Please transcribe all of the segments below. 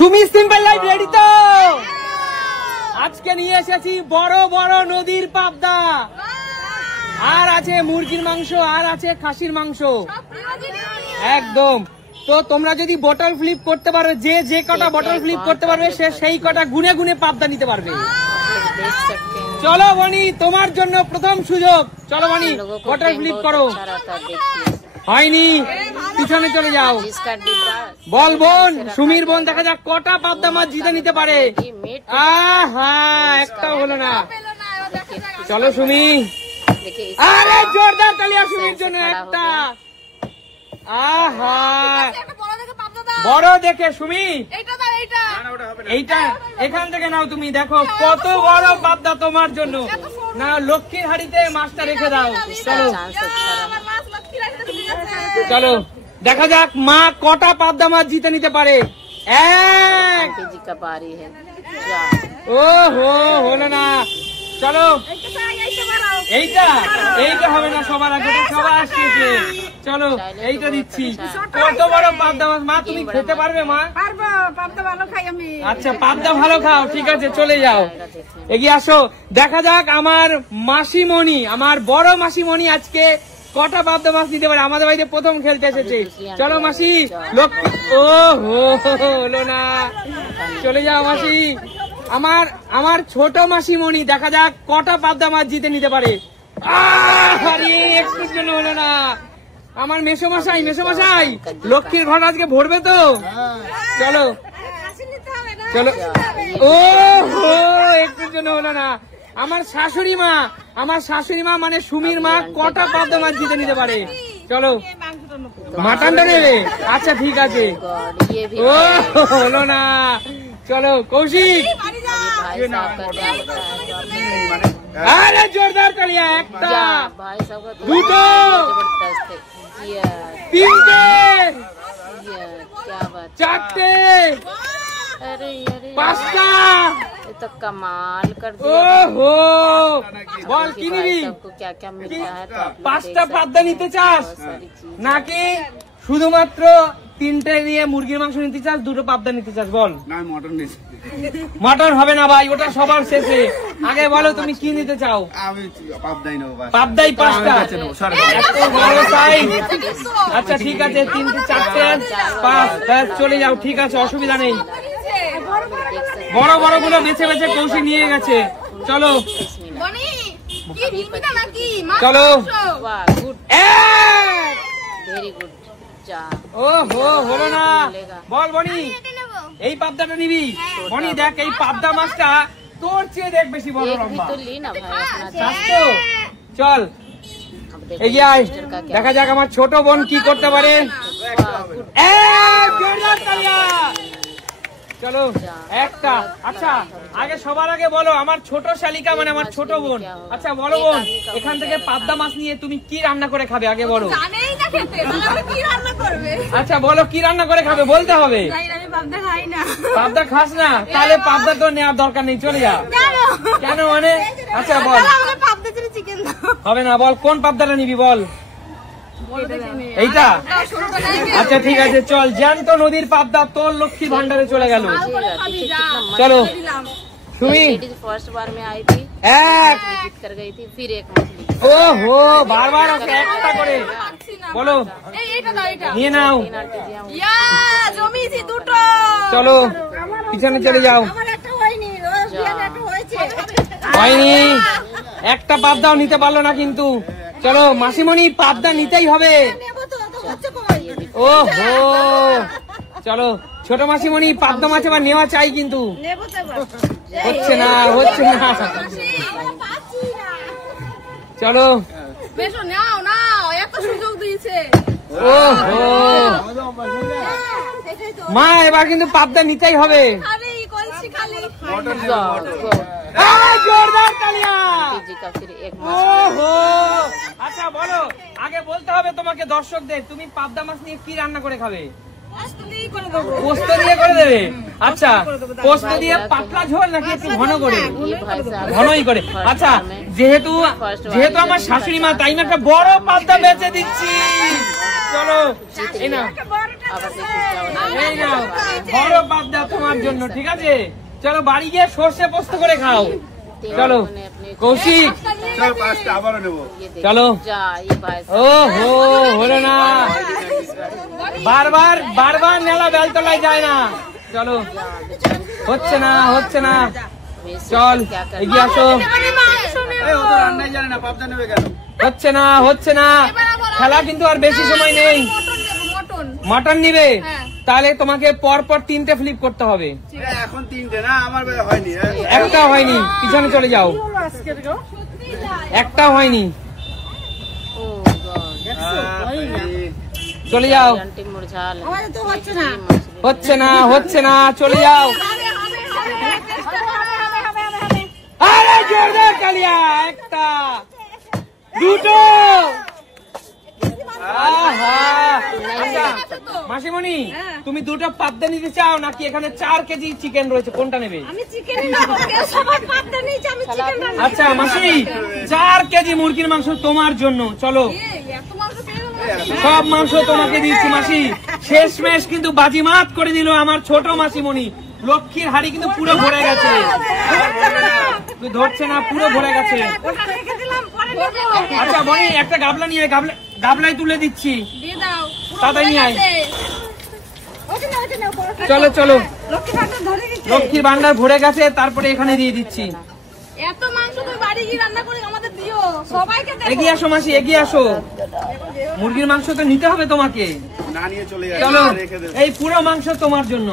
Sumi simple life ready তো? আজকে নিয়ে এসেছি বড় বড় নদীর পাবদা, আর আছে মুরগির মাংস, আর আছে খাসির মাংস একদম। তো তোমরা যদি বটল ফ্লিপ করতে পারো, যে কটা বটল ফ্লিপ করতে পারবে সে সেই কটা গুনে গুনে পাবদা নিতে পারবে। চলো বনি, তোমার জন্য প্রথম সুযোগ। চলো বনি, বটল ফ্লিপ করো। হয়নি, পিছনে চলে যাও। বল বোন, সুমির বোন, দেখা যাক কটা পাবদা মাছ জিতে নিতে পারে। আহা, একটাও হলো না। চলো সুমি, আরে জোরদার তালিয়া সুমির জন্য একটা। আহা, বড় দেখে সুমি, এইটা এখান থেকে নাও তুমি। দেখো কত বড় পাবদা তোমার জন্য। না, লক্ষ্মীর হাড়িতে মাছটা রেখে দাও। চলো চলো, দেখা যাক মা কটা পাবদা মাছ জিতে নিতে পারে। এক, ও হো, হলো না। চলো, এইটা হবে না, সবার আগে সবার আসছে। চলো এইটা দিচ্ছি। কত বড় পাবদা মাছ মা, তুমি খেতে পারবে মা? আচ্ছা, পাবদা ভালো খাও, ঠিক আছে, চলে যাও, এগিয়ে আসো। দেখা যাক আমার মাসিমণি, আমার বড় মাসিমণি আজকে কটা পাবদা মাছ নিতে পারে। আমাদের বাড়িতে প্রথম খেলতে এসেছে। চলো মাসি, ও হো, হলো না। চলে যাও মাসি। আমার ছোট মাসিমণি, দেখা যাক কটা পাবদা মাছ জিতে নিতে পারে। আরে একটুর জন্য হলো না। আমার মেসোমশাই, লক্ষ্মীর ঘর আজকে ভরবে তো? চলো চলো, ও হো, একটুর জন্য হলো না। আমার শাশুড়ি মা মানে সুমির মা কটা পাবদা মাছ জিতে নিতে পারে? চলো, মাটনটা নেবে? আচ্ছা ঠিক আছে। ও হলো না। চলো কৌশিক, আরে জোরদার তালিয়া। একটা, দুটো, তিনটে, চারটে, পাঁচটা। तो कमाल कर दिया। ओहो, বল কি নিবি? सबको क्या क्या मिलता है। तो পাঁচটা পাবদা নিতে চাস নাকি শুধুমাত্র তিনটে নিয়ে মুরগির মাংস নিতে চাস, দুটো পাবদা নিতে চাস? বল। না, মটন নিতে। মটন হবে না ভাই, ওটা সবার শেষে। আগে বলো তুমি কি নিতে চাও? আমি পাবদাই নেবো। পাবদাই পাঁচটা, এত বড় সাইজ। আচ্ছা ঠিক আছে, তিনটে, চারটে, পাঁচ, চলে যাও, ঠিক আছে, অসুবিধা নেই। বড় বড় গুলো বেছে বেছে কৌশিক নিয়ে গেছে। চলো চলো, वेरी गुड। ও হো, হলো না। বল বনি, এই পাবদাটা নিবি? বনি দেখ, এই পাবদা মাছটা তোর চেয়ে দেখ বেশি বড় লম্বা। চল এগিয়ে আয়, দেখা যাক আমার ছোট বোন কি করতে পারে। চলো একটা। আচ্ছা, আগে সবার আগে বলো, আমার ছোট শালিকা মানে আমার ছোট বোন। আচ্ছা বলো বোন, এখান থেকে পাবদা মাছ নিয়ে তুমি কি রান্না করে খাবে? আগে বলো। আচ্ছা বলো, কি রান্না করে খাবে বলতে হবে। পাবদা খাস না? তাহলে পাবদা তো নেওয়ার দরকার নেই, চলে যা। কেন মানে? আচ্ছা বল। হবে না, বল কোন পাবদাটা নিবি বল। এইটা? আচ্ছা ঠিক আছে, চল। জ্যান্ত নদীর পাবদা তোর লক্ষ্মীর ভান্ডারে চলে গেল। চলো সুমি, फर्स्ट बार में आई थी, এক, जीत कर गई थी, फिर एक मछली। ও হো, বারবার একটা করে বলো, নিয়ে নাও। চলো পিছনে চলে যাও। হয়নি, একটা পাবদাও নিতে পারলো না কিন্তু। চলো মাসিমণি, পাবদা নিতেই হবে। ও হো, চলো ছোট মাসিমণি, পাবদা মাছ আবার নেওয়া চাই কিন্তু। হচ্ছে না, হচ্ছে না। চলো ও হো, মা এবার কিন্তু পাবদা নিতেই হবে। জোরদার তালিয়া। আচ্ছা বলো, আগে বলতে হবে তোমাকে দর্শকদের, তুমি পাবদা মাছ নিয়ে কি রান্না করে খাবে? পোস্ত দিয়ে করে দেবে? আচ্ছা, পোস্ত দিয়ে পাতলা ঝোল নাকি একটু ঘন করে? ঘনই করে। আচ্ছা, যেহেতু আমার শাশুড়ি মা, তাই না একটা বড় পাবদা বেচে দিচ্ছি। চলো এই নাও, বড় পাবদা তোমার তোমার জন্য, ঠিক আছে? চলো বাড়ি গিয়ে সর্ষে পোস্ত করে খাও। চলো কৌশিক, চল 5টা আবারও নেবো। চলো। जा ये भाई ও হো, হলো না, বারবার বারবার নেলা বেলতলায় যায় না। চলো, হচ্ছে না হচ্ছে না, চল এগিয়ে আসো। এই ও তো রান্নাই জানে না, পাবদা নেবে কেন? হচ্ছে না হচ্ছে না, খেলা কিন্তু আর বেশি সময় নেই। মাটন নিবে, তাহলে তোমাকে পর পর 3টে ফ্লিপ করতে হবে। এখন 3টে না, আমার বেলা হয়নি। একটা হয়নি, পিছনে চলে যাও। একটা হয়নি, ओ गॉड চলে যাও। आंटी मुरझा ले হচ্ছে না হচ্ছে না, চলে যাও। আরে জোরদার কালিয়া, একটা, দুটো। আহা, আচ্ছা মাসিমণি, তুমি দুটো পাবদা নিতে চাও নাকি এখানে 4 কেজি চিকেন রয়েছে, কোনটা নেবে? আচ্ছা মাসি, 4 কেজি মুরগির মাংস তোমার জন্য। চলো, সব মাংস তোমাকে দিচ্ছি মাসি। শেষমেশ কিন্তু বাজিমাত করে দিল আমার ছোট মাসিমণি। লক্ষ্মীর হাড়ি কিন্তু পুরো ভরে গেছে, ধরছে না, পুরো ভরে গেছে। আচ্ছা বনি, একটা গাবলা নিয়ে আয়, গাবলাই তুলে দিচ্ছি, তাড়াতাড়ি নিয়ে আয়। চলো চলো, লক্ষ্মীর ভান্ডার ভরে গেছে, তারপরে এখানে দিয়ে দিচ্ছি। এত মাংস তুমি বাড়ি গিয়ে রান্না করে আমাদের দিও, সবাইকে দেবো। এগিয়ে আসো মাসি, এগিয়ে আসো, মুরগির মাংস তো নিতে হবে তোমাকে। না নিয়ে চলে যায়, চলো, রেখে দেবো। এই পুরো মাংস তোমার জন্য।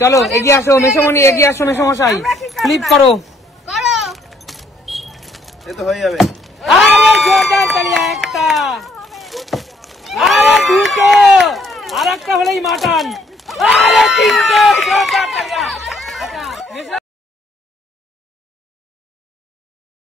চলো এগিয়ে আসো মেসমণি, এগিয়ে আসো মেসমশাই, ফ্লিপ করো। এ তো হয়ে যাবে। আরে জোরদার তালিয়া, একটা, আরে দুটো, আর একটা হলেই মাটন, আরে 3টে, জোরদার